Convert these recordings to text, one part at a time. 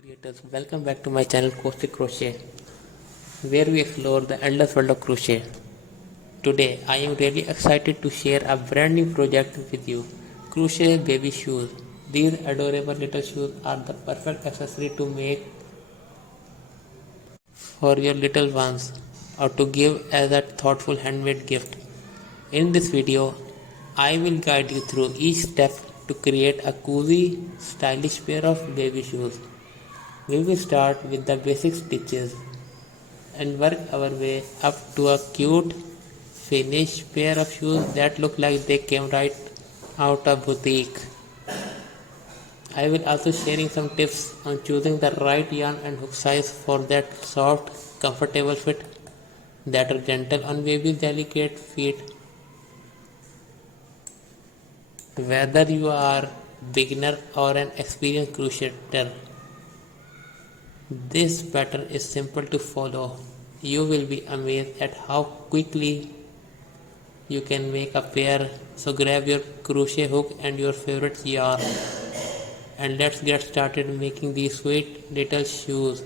Creators, welcome back to my channel Crochet, where we explore the endless world of crochet. Today, I am really excited to share a brand new project with you, crochet baby shoes. These adorable little shoes are the perfect accessory to make for your little ones or to give as a thoughtful handmade gift. In this video, I will guide you through each step to create a cozy, stylish pair of baby shoes. We will start with the basic stitches and work our way up to a cute finished pair of shoes that look like they came right out of boutique. I will also sharing some tips on choosing the right yarn and hook size for that soft, comfortable fit that are gentle on baby's delicate feet. Whether you are beginner or an experienced crocheter, this pattern is simple to follow. You will be amazed at how quickly you can make a pair. So grab your crochet hook and your favorite yarn and let's get started making these sweet little shoes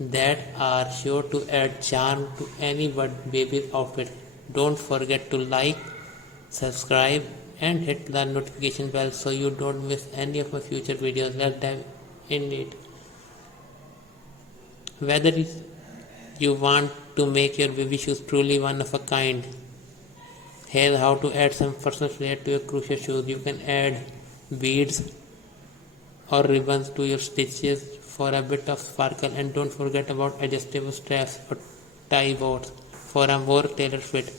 that are sure to add charm to any baby's outfit. Don't forget to like, subscribe and hit the notification bell so you don't miss any of my future videos. Let's dive in it. Whether you want to make your baby shoes truly one of a kind, here's how to add some personal flair to your crochet shoes. You can add beads or ribbons to your stitches for a bit of sparkle, and don't forget about adjustable straps or tie bows for a more tailored fit.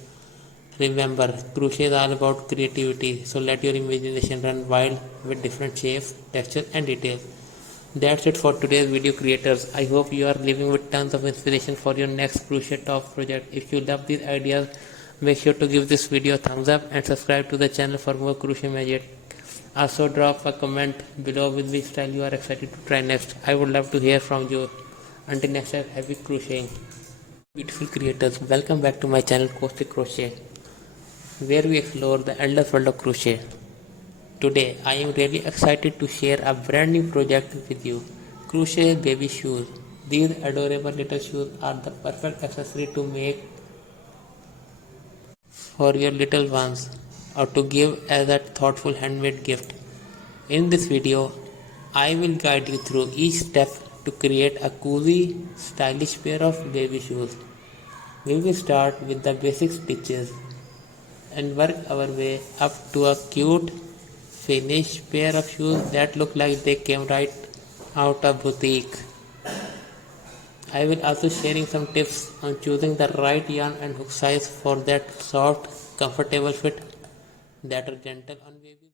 Remember, crochet is all about creativity, so let your imagination run wild with different shapes, textures and details. That's it for today's video, creators. I hope you are living with tons of inspiration for your next crochet top project. If you love these ideas, make sure to give this video a thumbs up and subscribe to the channel for more crochet magic. Also drop a comment below with which style you are excited to try next. I would love to hear from you. Until next time, happy crocheting. Beautiful creators, welcome back to my channel Crochet, where we explore the endless world of crochet. Today, I am really excited to share a brand new project with you, crochet baby shoes. These adorable little shoes are the perfect accessory to make for your little ones or to give as a thoughtful handmade gift. In this video, I will guide you through each step to create a cozy, stylish pair of baby shoes. We will start with the basic stitches and work our way up to a cute finished pair of shoes that look like they came right out of boutique. I will also sharing some tips on choosing the right yarn and hook size for that soft, comfortable fit that are gentle on baby.